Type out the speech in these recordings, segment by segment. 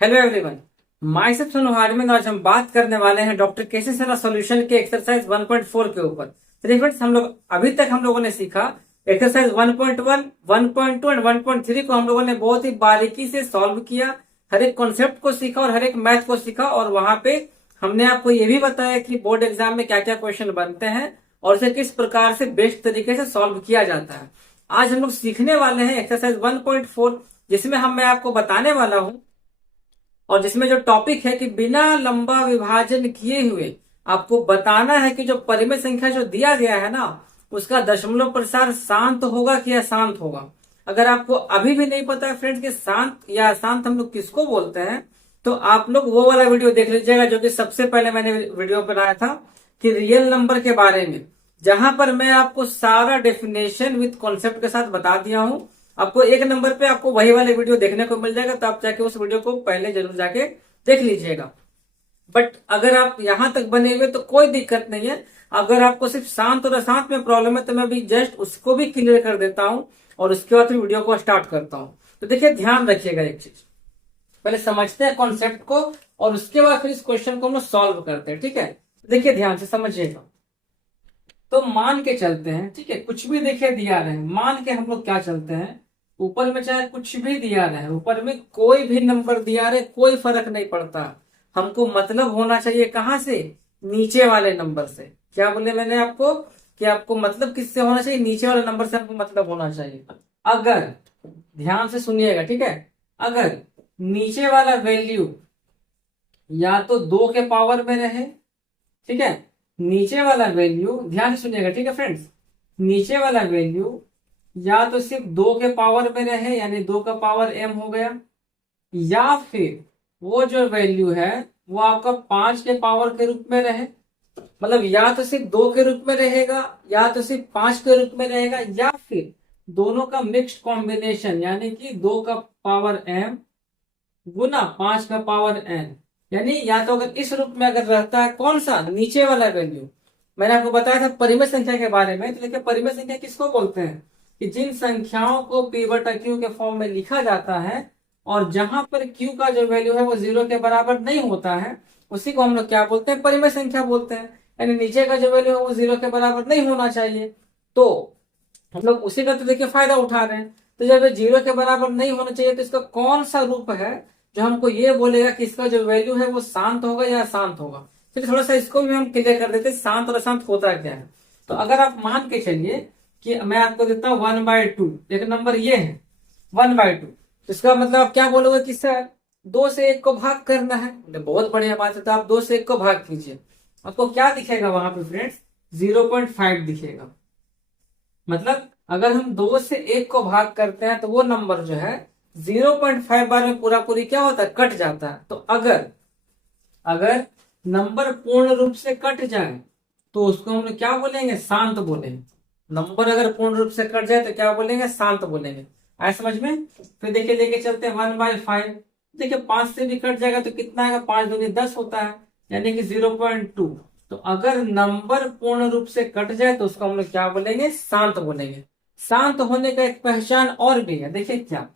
Hello everyone, my self Sonu Hardman. आज हम बात करने वाले हैं डॉक्टर केसी सरा सॉल्यूशन के एक्सरसाइज 1.4 के ऊपर। तो फ्रेंड्स, हम लोगों ने सीखा एक्सरसाइज 1.1, 1.2 एंड 1.3 को हम लोगों ने बहुत ही बारीकी से सॉल्व किया। हर एक कॉन्सेप्ट को सीखा और हर एक मैथ को सीखा, और वहां पे हमने आपको ये भी बताया कि बोर्ड एग्जाम में क्या क्या क्वेश्चन बनते हैं और उसे किस प्रकार से बेस्ट तरीके से सॉल्व किया जाता है। आज हम लोग सीखने वाले हैं एक्सरसाइज 1.4, जिसमें मैं आपको बताने वाला हूं, और जिसमें जो टॉपिक है कि बिना लंबा विभाजन किए हुए आपको बताना है कि जो परिमेय संख्या जो दिया गया है ना, उसका दशमलव प्रसार शांत होगा कि अशांत होगा। अगर आपको अभी भी नहीं पता है फ्रेंड्स कि शांत या अशांत हम लोग किसको बोलते हैं, तो आप लोग वो वाला वीडियो देख लीजिएगा जो कि सबसे पहले मैंने वीडियो बनाया था कि रियल नंबर के बारे में, जहां पर मैं आपको सारा डेफिनेशन विद कॉन्सेप्ट के साथ बता दिया हूं। आपको एक नंबर पे आपको वही वाले वीडियो देखने को मिल जाएगा, तो आप जाके उस वीडियो को पहले जरूर जाके देख लीजिएगा। बट अगर आप यहां तक बने हुए तो कोई दिक्कत नहीं है। अगर आपको सिर्फ शांत और अशांत में प्रॉब्लम है तो मैं अभी जस्ट उसको भी क्लियर कर देता हूं, और उसके बाद फिर वीडियो को स्टार्ट करता हूं। तो देखिए, ध्यान रखिएगा एक चीज, पहले समझते हैं कॉन्सेप्ट को और उसके बाद फिर इस क्वेश्चन को हम लोग सॉल्व करते हैं। ठीक है, देखिए ध्यान से समझिएगा। तो मान के चलते हैं, ठीक है, कुछ भी देखिए दिया रहे, मान के हम लोग क्या चलते हैं, ऊपर में चाहे कुछ भी दिया रहे, ऊपर में कोई भी नंबर दिया रहे, कोई फर्क नहीं पड़ता। हमको मतलब होना चाहिए कहां से? नीचे वाले नंबर से। क्या बोले मैंने आपको कि आपको मतलब किससे होना चाहिए? नीचे वाले नंबर से हमको मतलब होना चाहिए। अगर, ध्यान से सुनिएगा, ठीक है, अगर नीचे वाला वैल्यू या तो 2 के पावर में रहे, ठीक है, नीचे वाला वैल्यू, ध्यान से सुनिएगा, ठीक है फ्रेंड्स, नीचे वाला वैल्यू या तो सिर्फ 2 के पावर में रहे, यानी 2 का पावर m हो गया, या फिर वो जो वैल्यू है वो आपका 5 के पावर के रूप में रहे। मतलब या तो सिर्फ 2 के रूप में रहेगा, या तो सिर्फ 5 के रूप में रहेगा, या फिर दोनों का मिक्स्ड कॉम्बिनेशन, यानी कि 2 का पावर m गुना 5 का पावर n। यानी या तो अगर इस रूप में अगर रहता है, कौन सा? नीचे वाला वैल्यू। मैंने आपको बताया था परिमेय संख्या के बारे में। तो देखिए, परिमेय संख्या किसको बोलते हैं कि जिन संख्याओं को p बटा q के फॉर्म में लिखा जाता है और जहां पर q का जो वैल्यू है वो 0 के बराबर नहीं होता है, उसी को हम लोग क्या बोलते हैं? परिमेय संख्या बोलते हैं। यानी नीचे का जो वैल्यू है वो 0 के बराबर नहीं होना चाहिए। तो हम लोग उसी का तो देखिए फायदा उठा रहे हैं। तो जब ये 0 के बराबर नहीं होना चाहिए, तो इसका कौन सा रूप है जो हमको ये बोलेगा कि इसका जो वैल्यू है वो शांत होगा या अशांत होगा? फिर थोड़ा सा इसको भी हम क्लियर कर देते हैं, शांत और अशांत होता क्या है। तो अगर आप मान के चलिए कि मैं आपको देता हूं 1/2, एक नंबर ये है 1/2, तो इसका मतलब आप क्या बोलोगे कि सर 2 से 1 को भाग करना है। बहुत बढ़िया बात है, तो आप 2 से 1 को भाग कीजिए। आपको क्या दिखेगा वहां पे फ्रेंड्स? 0.5 दिखेगा। मतलब अगर हम 2 से 1 को भाग करते हैं तो वो नंबर जो है 0.5 बार में पूरा पूरी क्या होता है? कट जाता है। तो अगर अगर नंबर पूर्ण रूप से कट जाए तो उसको हम लोग क्या बोलेंगे? शांत बोलेंगे। नंबर अगर पूर्ण रूप से कट जाए तो क्या बोलेंगे? शांत बोलेंगे। आए समझ में? फिर देखिए, लेके चलते हैं 1/5। देखिए 5 से भी कट जाएगा तो कितना आएगा? 5 दूनी 10 होता है, यानी कि 0.2। तो अगर नंबर पूर्ण रूप से कट जाए तो उसको हम लोग क्या बोलेंगे? शांत बोलेंगे। शांत होने का एक पहचान और भी है, देखिए क्या,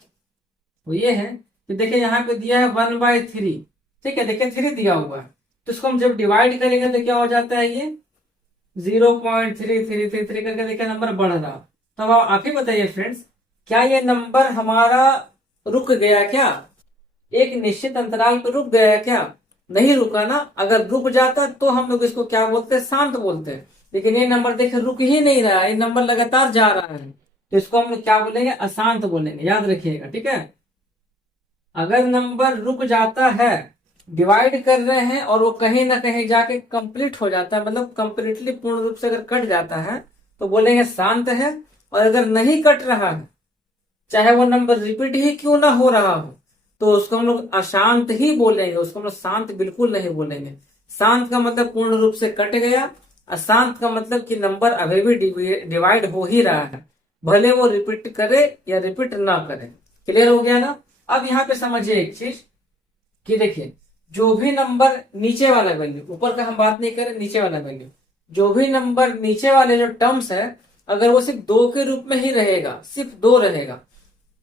वो ये है कि देखिए यहाँ पे दिया है 1/3, ठीक है, देखिए 3 दिया हुआ है, तो इसको हम जब डिवाइड करेंगे तो क्या हो जाता है? ये 0.3333 करके देखिए नंबर बढ़ रहा। तो अब आप ही बताइए फ्रेंड्स, क्या ये नंबर हमारा रुक गया क्या? एक निश्चित अंतराल पर रुक गया क्या? नहीं रुका ना। अगर रुक जाता तो हम लोग इसको क्या बोलते हैं? शांत बोलते हैं। लेकिन ये नंबर देखिए रुक ही नहीं रहा है, ये नंबर लगातार जा रहा है, तो इसको हम लोग क्या बोलेंगे? अशांत बोलेंगे। याद रखिएगा, ठीक है। अगर नंबर रुक जाता है, डिवाइड कर रहे हैं और वो कहीं ना कहीं जाके कंप्लीट हो जाता है, मतलब कंप्लीटली पूर्ण रूप से अगर कट जाता है, तो बोलेंगे शांत है। और अगर नहीं कट रहा है, चाहे वो नंबर रिपीट ही क्यों ना हो रहा हो, तो उसको हम लोग अशांत ही बोलेंगे। उसको हम लोग शांत बिल्कुल नहीं बोलेंगे। शांत का मतलब पूर्ण रूप से कट गया, अशांत का मतलब कि नंबर अभी भी डिवाइड हो ही रहा है, भले वो रिपीट करे या रिपीट ना करे। क्लियर हो गया ना? अब यहाँ पे समझिए एक चीज कि देखिए, जो भी नंबर नीचे वाला वैल्यू, ऊपर का हम बात नहीं करें, नीचे वाला वैल्यू, जो भी नंबर नीचे वाले जो टर्म्स है, अगर वो सिर्फ 2 के रूप में ही रहेगा, सिर्फ 2 रहेगा,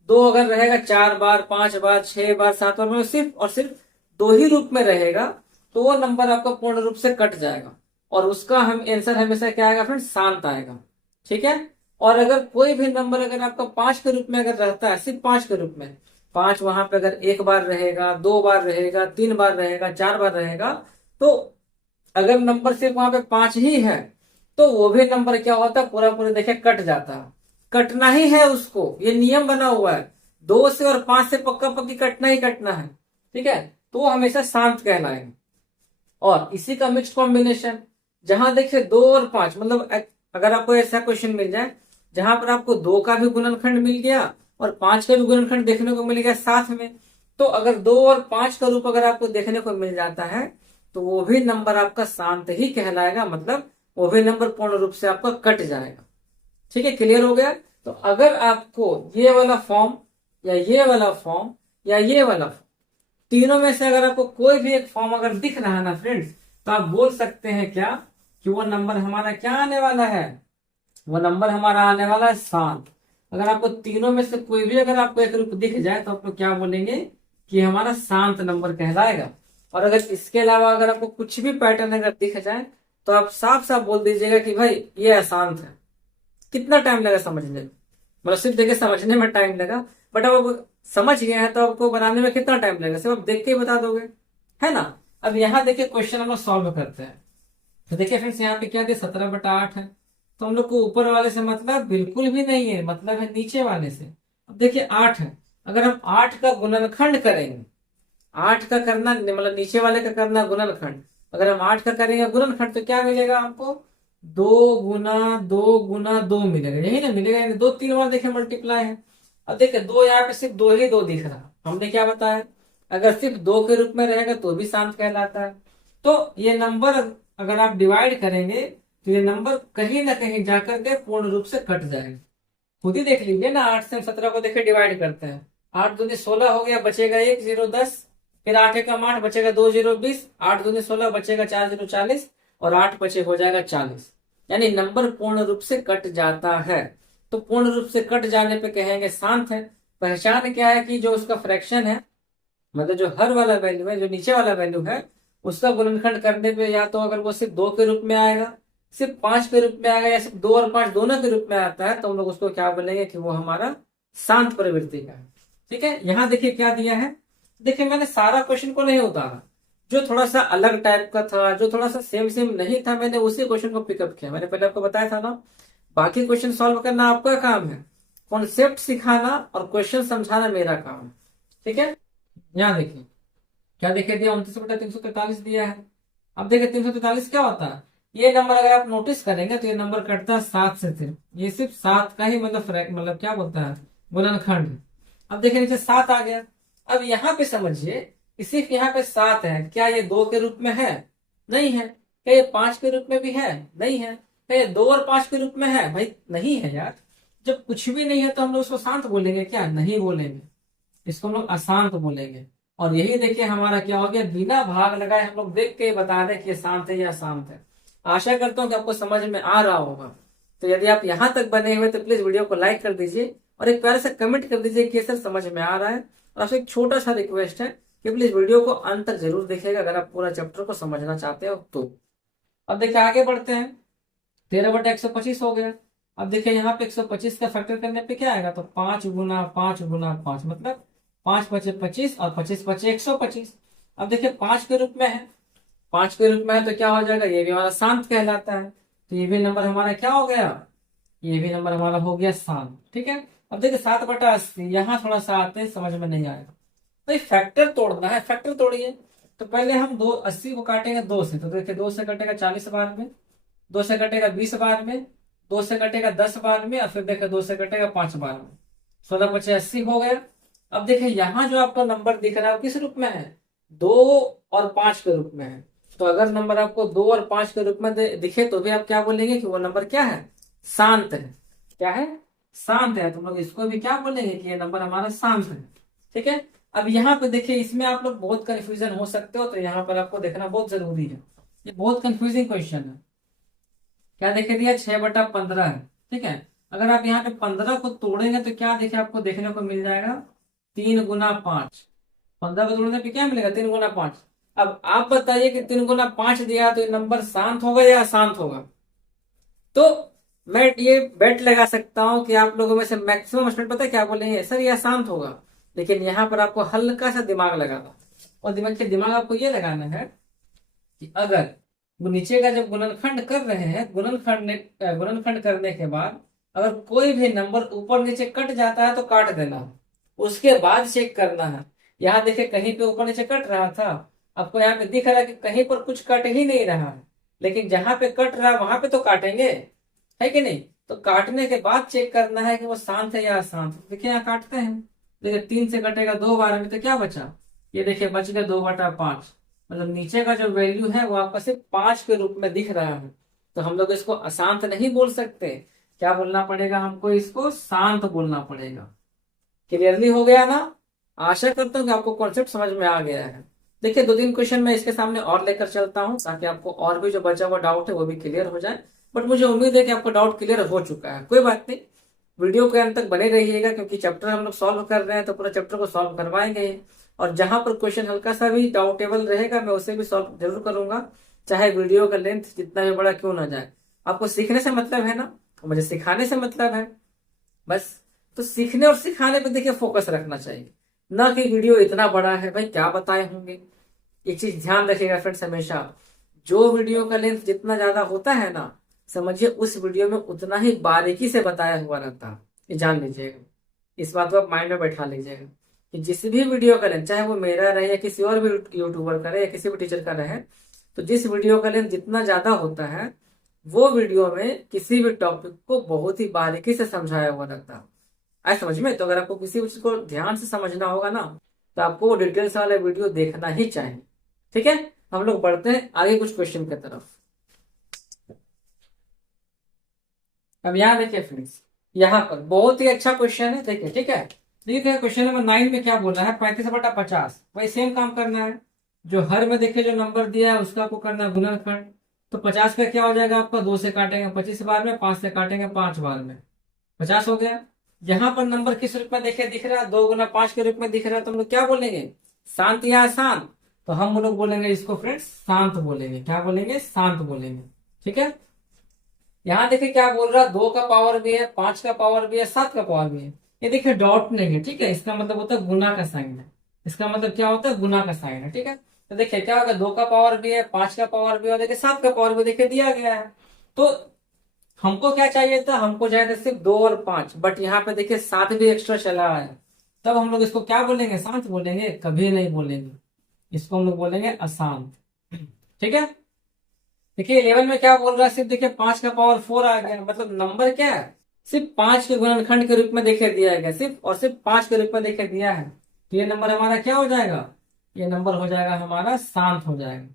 दो अगर रहेगा 4 बार, 5 बार, 6 बार, 7 बार, मतलब सिर्फ और सिर्फ दो ही रूप में रहेगा, तो वो नंबर आपका पूर्ण रूप से कट जाएगा और उसका हम आंसर हमेशा क्या आएगा फ्रेंड, शांत आएगा। ठीक है। और अगर कोई भी नंबर अगर आपका 5 के रूप में अगर रहता है, सिर्फ 5 के रूप में, 5 वहां पे अगर 1 बार रहेगा, 2 बार रहेगा, 3 बार रहेगा, 4 बार रहेगा, तो अगर नंबर सिर्फ वहां पे 5 ही है, तो वो भी नंबर क्या होता है, पूरा पूरा देखिए कट जाता है। कटना ही है उसको, ये नियम बना हुआ है, 2 से और 5 से पक्का पक्की कटना ही कटना है। ठीक है। तो वो हमेशा शांत कहलाएगा। और इसी का मिक्स कॉम्बिनेशन, जहां देखिए 2 और 5, मतलब अगर आपको ऐसा क्वेश्चन मिल जाए जहां पर आपको 2 का भी गुणनखंड मिल गया और 5 का भी गुणनखंड देखने को मिल गया साथ में, तो अगर 2 और 5 का रूप अगर आपको देखने को मिल जाता है, तो वो भी नंबर आपका शांत ही कहलाएगा, मतलब वो भी नंबर पूर्ण रूप से आपका कट जाएगा। ठीक है, क्लियर हो गया। तो अगर आपको ये वाला फॉर्म या ये वाला फॉर्म या ये वाला फॉर्म, तीनों में से अगर आपको कोई भी एक फॉर्म अगर दिख रहा है ना फ्रेंड्स, तो आप बोल सकते हैं क्या, कि वो नंबर हमारा क्या आने वाला है, वो नंबर हमारा आने वाला है शांत। अगर आपको तीनों में से कोई भी अगर आपको एक रूप दिख जाए, तो आप लोग क्या बोलेंगे कि हमारा शांत नंबर कहलाएगा। और अगर इसके अलावा अगर आपको कुछ भी पैटर्न अगर दिख जाए, तो आप साफ साफ बोल दीजिएगा कि भाई ये अशांत है। कितना टाइम लगा समझने में, मतलब सिर्फ देखिए समझने में टाइम लगा, बट अब आप समझ गए हैं, तो आपको बनाने में कितना टाइम लगेगा, सिर्फ आप देख के ही बता दोगे, है ना। अब यहाँ देखिए क्वेश्चन हम लोग सॉल्व करते हैं। तो देखिए फ्रेंड्स, यहाँ पे क्या दिया, 17/8 है। तो हम लोग को ऊपर वाले से मतलब बिल्कुल भी नहीं है, मतलब है नीचे वाले से। अब देखिए 8 है, अगर हम 8 का गुणनखंड करेंगे, 8 का करना मतलब नीचे वाले का करना गुणनखंड, अगर हम 8 का करेंगे गुणनखंड, तो क्या मिलेगा आपको, 2 गुना 2 मिलेगा, यही ना मिलेगा। 2 3 बार देखिए मल्टीप्लाई है। अब देखिए 2 यहाँ पे सिर्फ 2 दिख रहा, हमने क्या बताया, अगर सिर्फ 2 के रूप में रहेगा तो भी शांत कहलाता है। तो ये नंबर अगर आप डिवाइड करेंगे, तो ये नंबर कहीं ना कहीं जाकर के पूर्ण रूप से कट जाएगा। खुद ही देख लीजिए ना, 8 से हम 17 को देखिए डिवाइड करते हैं, 8 दूनी 16 हो गया, बचेगा 1 0 10, फिर 8 एकम 8 बचेगा 2 0 20, 8 दूनी 16 बचेगा 4 0 40, और 8 बचे हो जाएगा 40, यानी नंबर पूर्ण रूप से कट जाता है। तो पूर्ण रूप से कट जाने पे कहेंगे शांत है। पहचान क्या है, कि जो उसका फ्रैक्शन है, मतलब जो हर वाला वैल्यू है, जो नीचे वाला वैल्यू है, उसका गुणनखंड करने पे या तो अगर वो सिर्फ 2 के रूप में आएगा, सिर्फ 5 के रूप में आएगा, या सिर्फ 2 और 5 दोनों के रूप में आता है, तो हम लोग उसको क्या बोलेंगे कि वो हमारा शांत प्रवृत्ति का है। ठीक है। यहाँ देखिए क्या दिया है, देखिए मैंने सारा क्वेश्चन को नहीं उतारा, जो थोड़ा सा अलग टाइप का था, जो थोड़ा सा सेम सेम नहीं था, मैंने उसी क्वेश्चन को पिकअप किया। मैंने पहले आपको बताया था ना, बाकी क्वेश्चन सॉल्व करना आपका काम है, कॉन्सेप्ट सिखाना और क्वेश्चन समझाना मेरा काम है। ठीक है। यहाँ देखिए क्या देखिए दिया, 29/343 दिया है। अब देखिए 343 क्या होता है, ये नंबर अगर आप नोटिस करेंगे, तो ये नंबर कटता है 7 से, सिर्फ ये सिर्फ 7 का ही मतलब मतलब क्या बोलता है, गुणनखंड है। अब देखिए नीचे 7 आ गया। अब यहाँ पे समझिए कि सिर्फ यहाँ पे 7 है, क्या ये 2 के रूप में है, नहीं है। क्या ये 5 के रूप में भी है, नहीं है। क्या ये 2 और 5 के रूप में है, भाई नहीं है यार। जब कुछ भी नहीं है, तो हम लोग उसको शांत बोलेंगे क्या, नहीं बोलेंगे, इसको हम लोग अशांत बोलेंगे। और यही देखिए हमारा क्या हो गया, बिना भाग लगाए हम लोग देख के ही बता दें कि ये शांत है या अशांत है। आशा करता हूँ कि आपको समझ में आ रहा होगा। तो यदि आप यहाँ तक बने हुए, तो प्लीज वीडियो को लाइक कर दीजिए और एक प्यारे से कमेंट कर दीजिए कि सर समझ में आ रहा है। और आपसे एक छोटा सा रिक्वेस्ट है कि प्लीज वीडियो को अंत तक जरूर देखिएगा, अगर आप पूरा चैप्टर को समझना चाहते हो तो। अब देखिए आगे बढ़ते हैं, 13/125 हो गया। अब देखिए यहाँ पे 125 का फैक्टर करने पे क्या आएगा, तो 5 गुना 5 गुना 5, मतलब 5 बचे 25 और 25 बचे 125। अब देखिए 5 के रूप में है, 5 के रूप में है, तो क्या हो जाएगा, ये भी हमारा शांत कहलाता है। तो ये भी नंबर हमारा क्या हो गया, ये भी नंबर हमारा हो गया शांत। ठीक है। अब देखिए 7/80, यहाँ थोड़ा सा आते हैं, समझ में नहीं आएगा, तो ये फैक्टर तोड़ना है, फैक्टर तोड़िए। तो पहले हम 80 को काटेंगे 2 से, तो देखिए 2 से कटेगा 40 बार में, 2 से कटेगा 20 बार में, 2 से कटेगा 10 बार में, और फिर देखिए 2 से कटेगा 5 बार में, 16 बचे 80 हो गया। अब देखिए यहाँ जो आपका नंबर दिख रहा है, किस रूप में है, 2 और 5 के रूप में है। तो अगर नंबर आपको 2 और 5 के रूप में दिखे, तो भी आप क्या बोलेंगे कि वो नंबर क्या है, शांत है। क्या है, शांत है। तो हम लोग इसको भी क्या बोलेंगे कि ये नंबर हमारा शांत है। ठीक है। अब यहाँ पे देखिए, इसमें आप लोग बहुत कंफ्यूजन हो सकते हो, तो यहाँ पर आपको देखना बहुत जरूरी है, ये बहुत कंफ्यूजिंग क्वेश्चन है। क्या देखे दिया, 6/15 है। ठीक है। अगर आप यहाँ पे 15 को तोड़ेंगे तो क्या देखिए आपको देखने को मिल जाएगा 3 गुना 5। 15 को तोड़ने पे क्या मिलेगा 3 गुना 5। अब आप बताइए कि 3 गुना 5 दिया तो ये नंबर शांत होगा या अशांत होगा। तो मैं ये बेट लगा सकता हूं कि आप लोगों में से मैक्सिमम स्टूडेंट पता है क्या बोलेंगे, सर ये अशांत होगा। लेकिन यहाँ पर आपको हल्का सा दिमाग लगाना, और दिमाग आपको ये लगाना है कि अगर वो नीचे का जब गुणनखंड कर रहे हैं, गुणनखंड करने के बाद अगर कोई भी नंबर ऊपर नीचे कट जाता है तो काट देना, उसके बाद चेक करना है। यहाँ देखिए कहीं पे ऊपर नीचे कट रहा था, आपको यहाँ पे दिख रहा है कि कहीं पर कुछ कट ही नहीं रहा है, लेकिन जहां पे कट रहा है वहां पे तो काटेंगे, है कि नहीं। तो काटने के बाद चेक करना है कि वो शांत है या अशांत। देखिए यहाँ काटते हैं, देखिए 3 से कटेगा 2 बार में तो क्या बचा, ये देखिए बच गया 2/5। मतलब नीचे का जो वैल्यू है वो आपका सिर्फ 5 के रूप में दिख रहा है। तो हम लोग इसको अशांत नहीं बोल सकते, क्या बोलना पड़ेगा हमको, इसको शांत बोलना पड़ेगा। क्लियरली हो गया ना। आशा करता हूँ कि आपको कॉन्सेप्ट समझ में आ गया है। देखिए 2-3 क्वेश्चन मैं इसके सामने और लेकर चलता हूँ ताकि आपको और भी जो बचा हुआ डाउट है वो भी क्लियर हो जाए। बट मुझे उम्मीद है कि आपको डाउट क्लियर हो चुका है। कोई बात नहीं, वीडियो के अंत तक बने रहिएगा क्योंकि चैप्टर हम लोग सॉल्व कर रहे हैं तो पूरा चैप्टर को सॉल्व करवाएंगे ही। और जहां पर क्वेश्चन हल्का सा भी डाउटेबल रहेगा मैं उसे भी सॉल्व जरूर करूंगा, चाहे वीडियो का लेंथ जितना भी बड़ा क्यों ना जाए। आपको सीखने से मतलब है ना, मुझे सिखाने से मतलब है बस। तो सीखने और सिखाने पे देखिए फोकस रखना चाहिए, ना कि वीडियो इतना बड़ा है भाई क्या बताए होंगे। एक चीज ध्यान रखिएगा फ्रेंड्स, हमेशा जो वीडियो का लेंथ जितना ज्यादा होता है ना, समझिए उस वीडियो में उतना ही बारीकी से बताया हुआ रहता है। ये जान लीजिएगा, इस बात को आप माइंड में बैठा लीजिएगा कि जिस भी वीडियो का लेंथ, चाहे वो मेरा रहे या किसी और भी यूट्यूबर का रहे या किसी भी टीचर का रहे, तो जिस वीडियो का लेंथ जितना ज्यादा होता है वो वीडियो में किसी भी टॉपिक को बहुत ही बारीकी से समझाया हुआ रहता है। आए समझ में। तो अगर आपको किसी चीज को ध्यान से समझना होगा ना तो आपको डिटेल्स वाला वीडियो देखना ही चाहिए। ठीक है, हम लोग बढ़ते हैं आगे कुछ क्वेश्चन की तरफ। अब यहाँ देखिए फ्रेंड्स, यहाँ पर बहुत ही अच्छा क्वेश्चन है, देखिए ठीक है। देखिए क्वेश्चन नंबर 9 में क्या बोला है, 35/50। वही सेम काम करना है, जो हर में देखिए जो नंबर दिया है उसका आपको करना है गुणनखंड। तो 50 का क्या हो जाएगा आपका, 2 से काटेंगे 25 बार में, 5 से काटेंगे 5 बार में, 50 हो गया। यहाँ पर नंबर किस रूप में देखिए दिख रहा है, 2 गुना 5 के रूप में दिख रहा है। तो हम लोग क्या बोलेंगे, शांत या अशांत। तो हम लोग बोलेंगे इसको फ्रेंड्स शांत बोलेंगे। क्या बोलेंगे, शांत बोलेंगे। ठीक है। यहाँ देखिए क्या बोल रहा है, 2 का पावर भी है, 5 का पावर भी है, 7 का पावर भी है। ये देखिए डॉट नहीं है, ठीक है, इसका मतलब होता है गुना का साइन है। इसका मतलब क्या होता है, गुना का साइन है। ठीक है, तो देखिए क्या होगा, 2 का पावर भी है, 5 का पावर भी है, और देखिए 7 का पावर भी देखिए दिया गया है। तो हमको क्या चाहिए था, हमको चाहिए था सिर्फ 2 और 5, बट यहाँ पे देखिए 7 भी एक्स्ट्रा चला है। तब हम लोग इसको क्या बोलेंगे, शांत बोलेंगे, कभी नहीं बोलेंगे। इसको हम लोग बोलेंगे अशांत। ठीक है। देखिए 11 में क्या बोल रहा है, सिर्फ देखिए 5 का पावर 4 आ गया, मतलब नंबर क्या है, सिर्फ 5 के गुणनखंड के रूप में देखिए दिया गया, सिर्फ और सिर्फ 5 के रूप में देखिए दिया है। तो ये नंबर हमारा क्या हो जाएगा, ये नंबर हो जाएगा हमारा शांत हो जाएगा।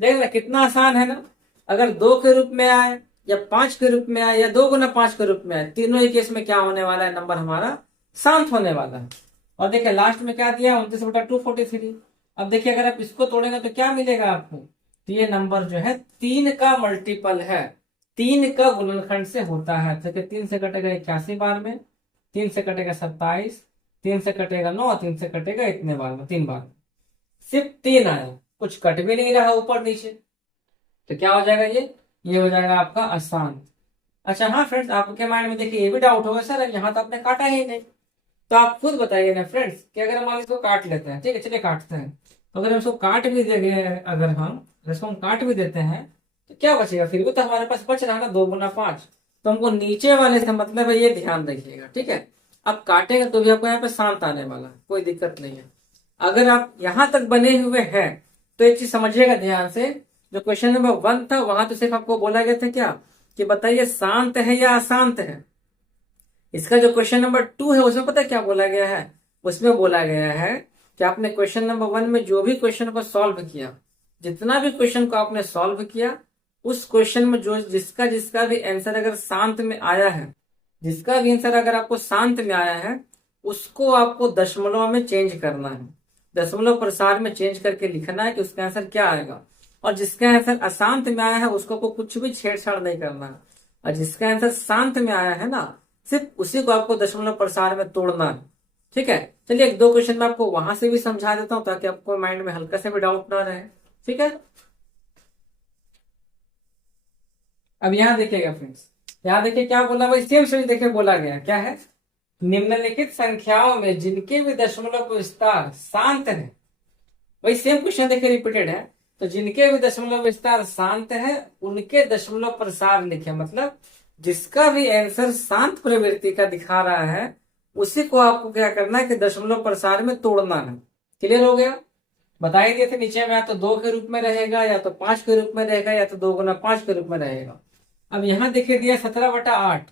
देख रहे कितना आसान है ना। अगर 2 के रूप में आए या 5 के रूप में आए या 2 गुना 5 के रूप में आए, तीनों ही केस में क्या होने वाला है, नंबर हमारा शांत होने वाला है। और देखिए लास्ट में क्या दिया, 29/243। अब देखिए अगर आप इसको तोड़ेंगे तो क्या मिलेगा आपको, तो ये नंबर जो है 3 का मल्टीपल है, 3 का गुणनखंड से होता है। तो 3 से कटेगा 81 बार में, 3 से कटेगा 27, 3 से कटेगा 9, 3 से कटेगा इतने बार में, 3 बार में। सिर्फ 3 आया, कुछ कट भी नहीं रहा ऊपर नीचे। तो क्या हो जाएगा, ये हो जाएगा आपका अशांत। अच्छा हाँ फ्रेंड्स, आपके माइंड में देखिए ये भी डाउट होगा, सर यहाँ तो आपने काटा ही नहीं। तो आप खुद बताइए ना फ्रेंड्स कि अगर हम इसको काट लेते हैं, ठीक है चलिए काटते हैं, तो अगर हम इसको काट भी देंगे, अगर हम इसको हम काट भी देते हैं तो क्या बचेगा, फिर भी तो हमारे पास बच रहा है ना 2 गुना 5। तो हमको नीचे वाले से मतलब है, ये ध्यान रखिएगा। ठीक है, आप काटेंगे तो भी आपको यहाँ पे शांत आने वाला है, कोई दिक्कत नहीं है। अगर आप यहाँ तक बने हुए हैं तो एक चीज समझिएगा ध्यान से, जो क्वेश्चन नंबर 1 था वहां तो सिर्फ आपको बोला गया था क्या, कि बताइए शांत है या अशांत है। इसका जो क्वेश्चन नंबर 2 है उसमें पता है क्या बोला गया है, उसमें बोला गया है कि आपने क्वेश्चन नंबर 1 में जो भी क्वेश्चन को सॉल्व किया, जितना भी क्वेश्चन को आपने सॉल्व किया, उस क्वेश्चन में जो जिसका जिसका भी आंसर अगर शांत में आया है, जिसका भी आंसर अगर आपको शांत में आया है, उसको आपको दशमलव में चेंज करना है, दशमलव प्रसार में चेंज करके लिखना है कि उसका आंसर क्या आएगा। और जिसका आंसर अशांत में आया है उसको को कुछ भी छेड़छाड़ नहीं करना है, और जिसका आंसर शांत में आया है ना, सिर्फ उसी को आपको दशमलव प्रसार में तोड़ना है। ठीक है, चलिए एक दो क्वेश्चन मैं आपको वहां से भी समझा देता हूं ताकि आपको माइंड में हल्का से भी डाउट ना रहे। ठीक है, अब यहाँ देखिएगा फ्रेंड्स, यहाँ देखिए क्या बोला भाई, सेम चीज देखिए बोला गया क्या है, निम्नलिखित संख्याओं में जिनके भी दशमलव विस्तार शांत है, वही सेम क्वेश्चन देखिए रिपीटेड है, तो जिनके भी दशमलव विस्तार शांत है उनके दशमलव प्रसार लिखे, मतलब जिसका भी आंसर शांत प्रवृत्ति का दिखा रहा है उसी को आपको क्या करना है कि दशमलव प्रसार में तोड़ना है। क्लियर हो गया, बता ही दिए थे नीचे में, या तो 2 के रूप में रहेगा, या तो 5 के रूप में रहेगा, या तो 2 गुना 5 के रूप में रहेगा। अब यहाँ देखिए दिया 17/8,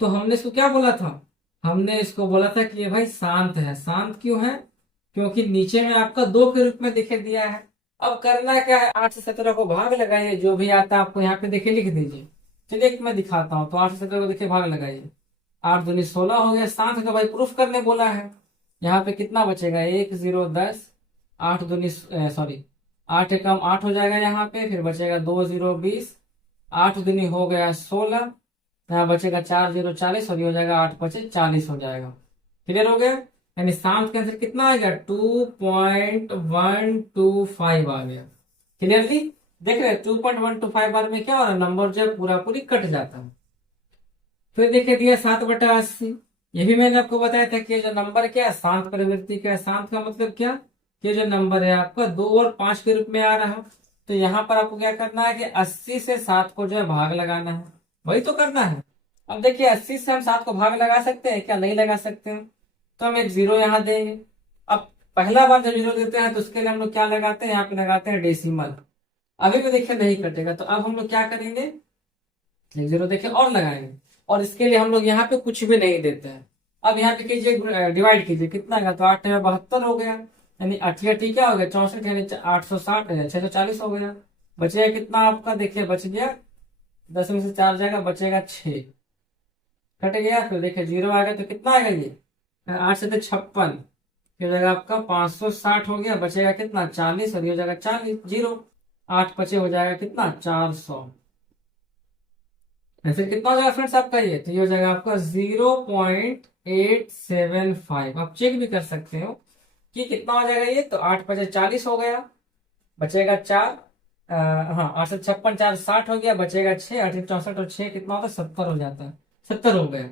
तो हमने इसको क्या बोला था, हमने इसको बोला था कि ये भाई शांत है। शांत क्यों है, क्योंकि नीचे में आपका 2 के रूप में दिखे दिया है। अब करना क्या है, 8 से 17 को भाग लगाइए, जो भी आता है आपको यहाँ पे देखिए लिख दीजिए। चलिए एक मैं दिखाता हूँ, तो 8 से 17 को देखिए भाग लगाइए, 8 दूनी 16 हो गया। शांत का भाई प्रूफ करने बोला है, यहाँ पे कितना बचेगा, 1 0 10, 8 दूनी सॉरी 8 एकम 8 हो जाएगा यहाँ पे, फिर बचेगा 2 0 20, 8 दूनी हो गया 16, यहाँ बचेगा 4 0 40 और ये हो जाएगा 8 5 40 हो जाएगा। क्लियर हो गया, यानी शांत का आंसर कितना आ गया, 2.125 आ गया। क्लियरली देख रहे हैं, 2.125 बार में क्या हो रहा है, नंबर जो है पूरा पूरी कट जाता है। फिर देखिए दिया 7/80, ये भी मैंने आपको बताया था कि ये जो नंबर क्या है शांत प्रवृत्ति का है। शांत का मतलब क्या, ये जो नंबर है आपका 2 और 5 के रूप में आ रहा है, तो यहाँ पर आपको क्या करना है कि 80 से 7 को जो है भाग लगाना है, वही तो करना है। अब देखिए 80 से हम 7 को भाग लगा सकते हैं क्या, नहीं लगा सकते हैं, तो हम एक 0 यहाँ देंगे। अब पहला बार जब 0 देते हैं तो उसके लिए हम लोग क्या लगाते हैं, यहाँ पे लगाते हैं डेसिमल। अभी भी देखिए नहीं कटेगा, तो अब हम लोग क्या करेंगे, एक 0 देखिए और लगाएंगे, और इसके लिए हम लोग यहाँ पे कुछ भी नहीं देते हैं। अब यहाँ पे कीजिए डिवाइड कीजिए, कितना आएगा, तो 8 में 72 हो गया, यानी 8 क्या हो गया 64, यानी 860 640 हो गया। बचेगा कितना आपका, देखिए बच गया 10 में से 4 जाएगा, बचेगा 6, कट गया। फिर देखिए 0 आएगा तो कितना आएगा, ये 8 से 56, ये हो जाएगा आपका 560 हो गया, बचेगा कितना 40, और ये हो जाएगा 40, 0 8 5 हो जाएगा कितना 400। फिर कितना हो जाएगा फ्रेंड्स आपका, ये तो ये हो जाएगा आपका 0.875। आप चेक भी कर सकते हो कि कितना हो जाएगा ये, तो 8 5 40 हो गया, बचेगा 4, हाँ 8 से 56 4 60 हो गया, बचेगा 6, 8 64 और 6 कितना होता है 70 हो जाता है, 70 हो गया।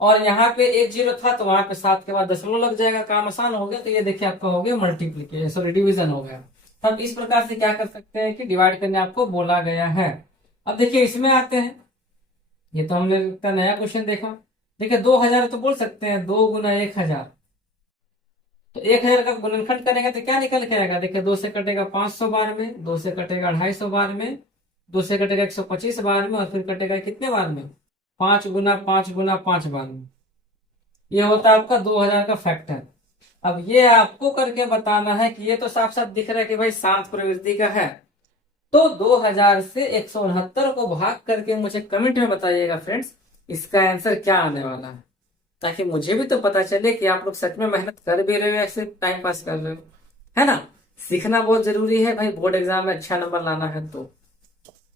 और यहाँ पे एक 0 था तो वहां पे 7 के बाद दशमलव लग जाएगा, काम आसान हो गया। तो ये देखिए आपका हो गया मल्टीप्लीकेशन, सॉरी डिवीजन हो गया। तब इस प्रकार से क्या कर सकते हैं कि डिवाइड करने आपको बोला गया है। अब देखिए इसमें आते हैं, ये तो हमने इतना नया क्वेश्चन देखा। देखिए 2000 तो बोल सकते हैं 2 गुना 1000, तो 1000 का गुणनखंड करेगा तो क्या निकल के आएगा, देखिए 2 से कटेगा 500 बार में, 2 से कटेगा 250 बार में, 2 से कटेगा 125 बार में, और फिर कटेगा कितने बार में, 5 गुना 5 गुना 5 बार में। ये होता है आपका 2000 का फैक्टर। अब ये आपको करके बताना है कि ये तो साफ साफ दिख रहा है कि भाई शांत प्रवृत्ति का है, तो 2000 से 169 को भाग करके मुझे कमेंट में बताइएगा फ्रेंड्स इसका आंसर क्या आने वाला है, ताकि मुझे भी तो पता चले कि आप लोग सच में मेहनत कर भी रहे हो या सिर्फ टाइम पास कर रहे हो, है ना। सीखना बहुत जरूरी है भाई, बोर्ड एग्जाम में अच्छा नंबर लाना है। तो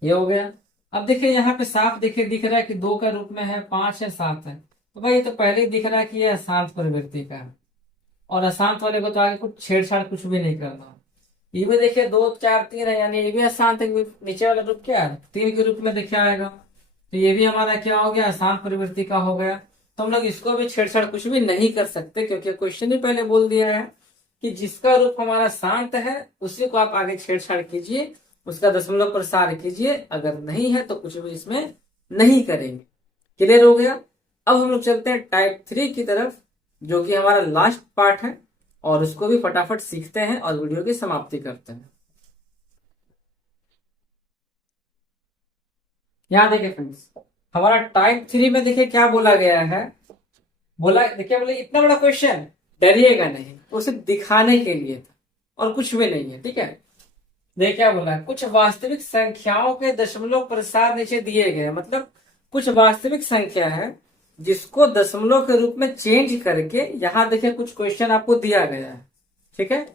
ये हो गया। अब देखिए यहाँ पे साफ देखिए दिख रहा है कि 2 का रूप में है, 5 है, 7 है, तो भाई ये तो पहले ही दिख रहा है कि ये अशांत प्रवृत्ति का है, और अशांत वाले को तो आगे कुछ छेड़छाड़ कुछ भी नहीं करना। ये भी देखिए 2 4 3 है, यानी ये भी अशांत है, नीचे वाला रूप क्या है 3 के रूप में देखिए आएगा, तो ये भी हमारा क्या हो गया अशांत प्रवृत्ति का हो गया। तो हम लोग इसको भी छेड़छाड़ कुछ भी नहीं कर सकते, क्योंकि क्वेश्चन ही पहले बोल दिया है कि जिसका रूप हमारा शांत है उसी को आप आगे छेड़छाड़ कीजिए, उसका दशमलव प्रसार कीजिए, अगर नहीं है तो कुछ भी इसमें नहीं करेंगे। क्लियर हो गया। अब हम लोग चलते हैं टाइप 3 की तरफ, जो कि हमारा लास्ट पार्ट है, और उसको भी फटाफट सीखते हैं और वीडियो की समाप्ति करते हैं। यहाँ देखिए फ्रेंड्स, हमारा टाइप 3 में देखिए क्या बोला गया है, बोला देखिए बोले इतना बड़ा क्वेश्चन डरिएगा नहीं, वो सिर्फ दिखाने के लिए था और कुछ भी नहीं है। ठीक है, देखिए क्या बोला है, कुछ वास्तविक संख्याओं के दशमलव प्रसार नीचे दिए गए, मतलब कुछ वास्तविक संख्या है जिसको दशमलव के रूप में चेंज करके यहाँ देखिए कुछ क्वेश्चन आपको दिया गया है। ठीक है,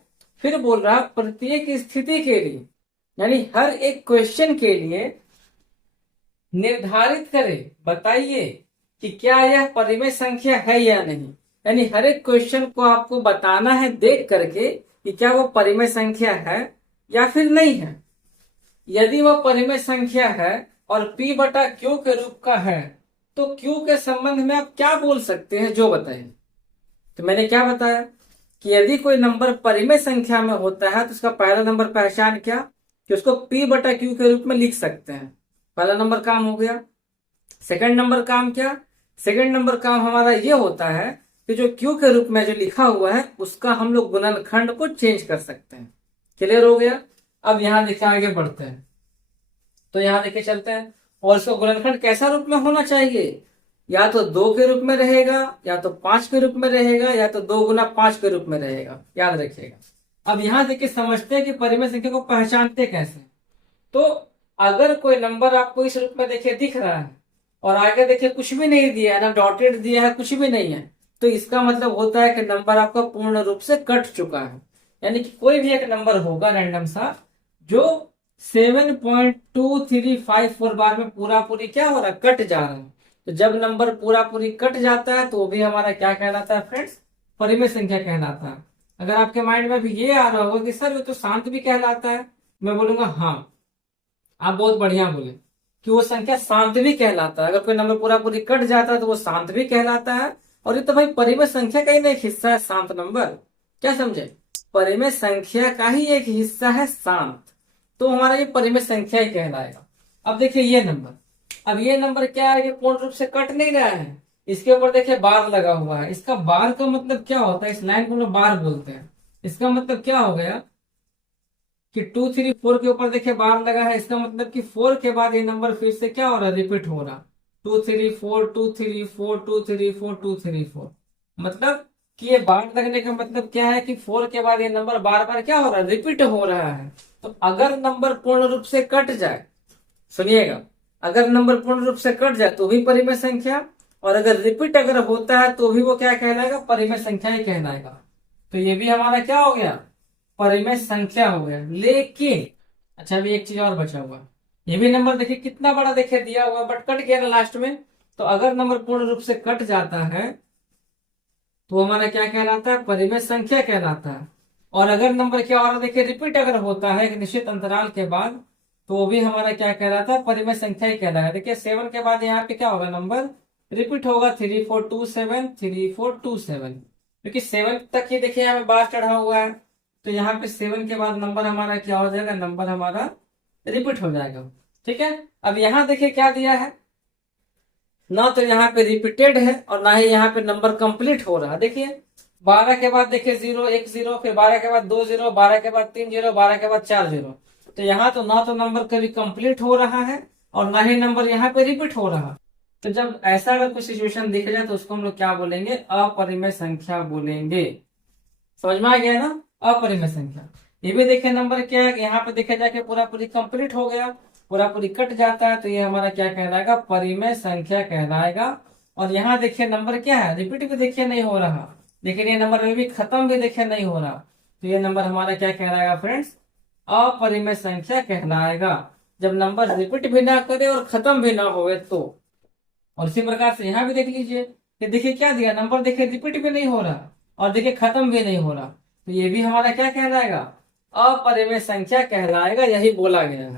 फिर बोल रहा प्रत्येक स्थिति के लिए, यानी हर एक क्वेश्चन के लिए निर्धारित करें, बताइए कि क्या यह परिमेय संख्या है या नहीं। यानी हर एक क्वेश्चन को आपको बताना है देख करके कि क्या वो परिमेय संख्या है या फिर नहीं है। यदि वह परिमेय संख्या है और P बटा Q के रूप का है तो Q के संबंध में आप क्या बोल सकते हैं, जो बताइए। तो मैंने क्या बताया कि यदि कोई नंबर परिमेय संख्या में होता है तो उसका पहला नंबर पहचान क्या, कि उसको P बटा Q के रूप में लिख सकते हैं। पहला नंबर काम हो गया। सेकंड नंबर काम क्या, सेकंड नंबर काम हमारा ये होता है कि जो Q के रूप में जो लिखा हुआ है उसका हम लोग गुणनखंड को चेंज कर सकते हैं। क्लियर हो गया। अब यहां देखिए आगे बढ़ते हैं, तो यहां देखिए चलते हैं। और इसका गुणनखंड कैसा रूप में होना चाहिए, या तो 2 के रूप में रहेगा, या तो 5 के रूप में रहेगा, या तो 2 गुना 5 के रूप में रहेगा, याद रखिएगा। अब यहां देखिए समझते हैं कि परिमेय संख्या को पहचानते कैसे। तो अगर कोई नंबर आपको इस रूप में देखिए दिख रहा है और आगे देखिए कुछ भी नहीं दिया है, ना डॉटेड दिया है, कुछ भी नहीं है, तो इसका मतलब होता है कि नंबर आपका पूर्ण रूप से कट चुका है। यानी कि कोई भी एक नंबर होगा रैंडम सा जो 7.2354 बार में पूरा पूरी क्या हो रहा है, कट जा रहा है। तो जब नंबर पूरा पूरी कट जाता है तो वो भी हमारा क्या कहलाता है फ्रेंड्स, परिमेय संख्या कहलाता है। अगर आपके माइंड में भी ये आ रहा होगा कि सर वो तो शांत भी कहलाता है, मैं बोलूंगा हाँ, आप बहुत बढ़िया बोले कि वो संख्या शांत भी कहलाता है। अगर कोई नंबर पूरा पूरी कट जाता है तो वो शांत भी कहलाता है। और ये तो भाई परिमेय संख्या का ही ना एक हिस्सा है शांत नंबर, क्या समझे, परिमेय संख्या का ही एक हिस्सा है शांत, तो हमारा ये परिमेय संख्या ही कहलाएगा। अब देखिए ये नंबर, अब ये नंबर क्या है, ये पूर्ण रूप से कट नहीं रहा है, इसके ऊपर देखिए बार लगा हुआ है। इसका बार का मतलब क्या होता है, इस लाइन को लोग बार बोलते हैं। इसका मतलब क्या हो गया कि 2 3 4 के ऊपर देखिए बार लगा है, इसका मतलब कि 4 के बाद ये नंबर फिर से क्या हो रहा है, रिपीट हो रहा। 2 3 4 2 3 4 2 3 4 2 3 4, मतलब कि ये बार लगने का मतलब क्या है कि 4 के बाद ये नंबर बार बार क्या हो रहा है, रिपीट हो रहा है। तो अगर नंबर पूर्ण रूप से कट जाए, सुनिएगा, अगर नंबर पूर्ण रूप से कट जाए तो भी परिमेय संख्या, और अगर रिपीट अगर होता है तो भी वो क्या कहलाएगा, परिमेय संख्या ही कहलाएगा। तो ये भी हमारा क्या हो गया, परिमेय संख्या हो गया। लेकिन अच्छा अभी एक चीज और बचा हुआ, ये भी नंबर देखिए कितना बड़ा देखिए दिया हुआ बट कट गया ना लास्ट में। तो अगर नंबर पूर्ण रूप से कट जाता है तो हमारा क्या कहलाता है, परिमेय संख्या कहलाता है। और अगर नंबर क्या और देखिए रिपीट अगर होता है एक निश्चित अंतराल के बाद तो वो भी हमारा क्या कहलाता है, परिमेय संख्या ही कहलाएगा। देखिए 7 के बाद यहाँ पे क्या होगा, नंबर रिपीट होगा 3427 3427, क्योंकि 7 तक ही देखिए यहाँ पे बार चढ़ा हुआ है। तो यहाँ पे 7 के बाद नंबर हमारा क्या हो जाएगा, नंबर हमारा रिपीट हो जाएगा। ठीक है। अब यहाँ देखिए क्या दिया है, ना तो यहाँ पे रिपीटेड है और ना ही यहाँ पे नंबर कंप्लीट हो रहा है। देखिए 12 के बाद देखिए 0 1 0, फिर 12 के बाद 2 0, 12 के बाद 3 0, 12 के बाद 4 0। तो यहाँ तो ना तो नंबर कभी कंप्लीट हो रहा है और ना ही नंबर यहाँ पे रिपीट हो रहा। तो जब ऐसा अगर कोई सिचुएशन दिख जाए तो उसको हम लोग क्या बोलेंगे, अपरिमेय संख्या बोलेंगे। समझ में आ गया ना, अपरिमेय संख्या। ये भी देखिए नंबर क्या है, यहाँ पे देखा जाके पूरा पूरी कंप्लीट हो गया, पूरा पूरी कट जाता है, तो ये हमारा क्या कहलाएगा, परिमेय संख्या कहलाएगा। और यहाँ देखिए नंबर क्या है, रिपीट भी देखिए नहीं हो रहा, लेकिन ये नंबर में भी खत्म भी देखिए नहीं हो रहा, तो ये नंबर हमारा क्या कहलाएगा फ्रेंड्स, अपरिमेय संख्या कहलाएगा। जब नंबर रिपीट भी ना करे और खत्म भी ना होवे तो। और इसी प्रकार से यहाँ भी देख लीजिए कि देखिए क्या दिया, नंबर देखिए रिपीट भी नहीं हो रहा और देखिए खत्म भी नहीं हो रहा, तो ये भी हमारा क्या कहलाएगा, अपरिमेय संख्या कहलाएगा, यही बोला गया है।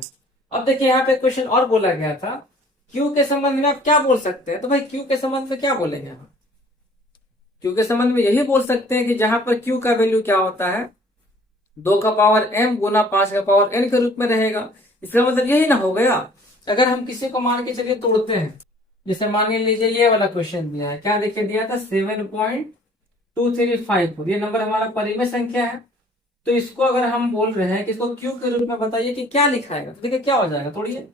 अब देखिए यहाँ पे क्वेश्चन और बोला गया था, क्यू के संबंध में आप क्या बोल सकते हैं। तो भाई क्यू के संबंध में क्या बोलेंगे हम, क्यू के संबंध में यही बोल सकते हैं कि जहां पर क्यू का वैल्यू क्या होता है, 2 का पावर m गुना 5 का पावर n के रूप में रहेगा। इसका मतलब यही ना हो गया, अगर हम किसी को मान के चलिए तोड़ते हैं, जैसे मान लीजिए ये वाला क्वेश्चन दिया है, क्या देखिए दिया था 7.2354, ये नंबर हमारा परिमेय संख्या है। तो इसको अगर हम बोल रहे हैं कि इसको क्यू के रूप में बताइए कि क्या लिखाएगा, तो देखिए क्या हो जाएगा, तोड़िए।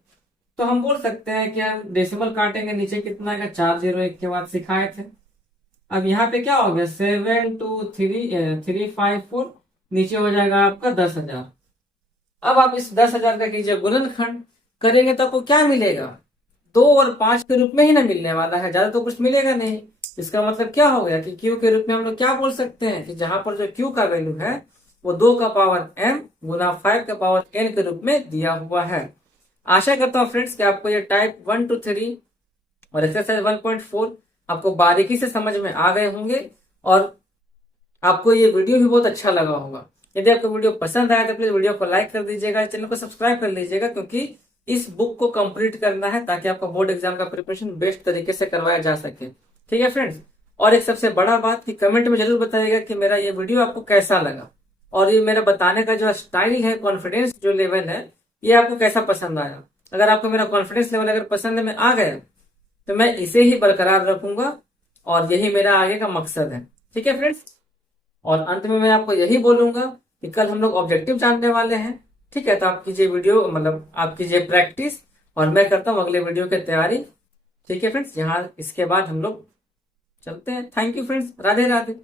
तो हम बोल सकते हैं कि हम डेसिमल काटेंगे, नीचे कितना आएगा 401 के बाद सिखाए थे। अब यहाँ पे क्या हो गया 72354, नीचे हो जाएगा आपका 10,000। अब आप इस 10,000 का कीजिए गुणनखंड करेंगे तो आपको क्या मिलेगा, 2 और 5 के रूप में ही ना मिलने वाला है, ज्यादा तो कुछ मिलेगा नहीं। इसका मतलब क्या हो गया कि क्यू के रूप में हम लोग क्या बोल सकते हैं कि जहां पर जो क्यू का वैल्यू है वो 2 का पावर m गुना 5 का पावर n के रूप में दिया हुआ है। आशा करता हूँ फ्रेंड्स कि आपको ये टाइप 1 to 3 और एक्सरसाइज 1.4 आपको बारीकी से समझ में आ गए होंगे और आपको ये वीडियो भी बहुत अच्छा लगा होगा। यदि आपको वीडियो पसंद आया तो प्लीज वीडियो को लाइक कर दीजिएगा, चैनल को सब्सक्राइब कर लीजिएगा, क्योंकि इस बुक को कंप्लीट करना है ताकि आपका बोर्ड एग्जाम का प्रिपरेशन बेस्ट तरीके से करवाया जा सके। ठीक है फ्रेंड्स, और एक सबसे बड़ा बात कि कमेंट में जरूर बताइएगा कि मेरा ये वीडियो आपको कैसा लगा और ये मेरा बताने का जो स्टाइल है, कॉन्फिडेंस जो लेवल है, ये आपको कैसा पसंद आया। अगर आपको मेरा कॉन्फिडेंस लेवल अगर पसंद में आ गया तो मैं इसे ही बरकरार रखूंगा और यही मेरा आगे का मकसद है। ठीक है फ्रेंड्स, और अंत में मैं आपको यही बोलूंगा कि कल हम लोग ऑब्जेक्टिव जानने वाले हैं। ठीक है, तो आप कीजिए वीडियो मतलब आप कीजिए प्रैक्टिस और मैं करता हूँ अगले वीडियो की तैयारी। ठीक है फ्रेंड्स, यहाँ इसके बाद हम लोग चलते हैं। Thank you friends, Radhe Radhe.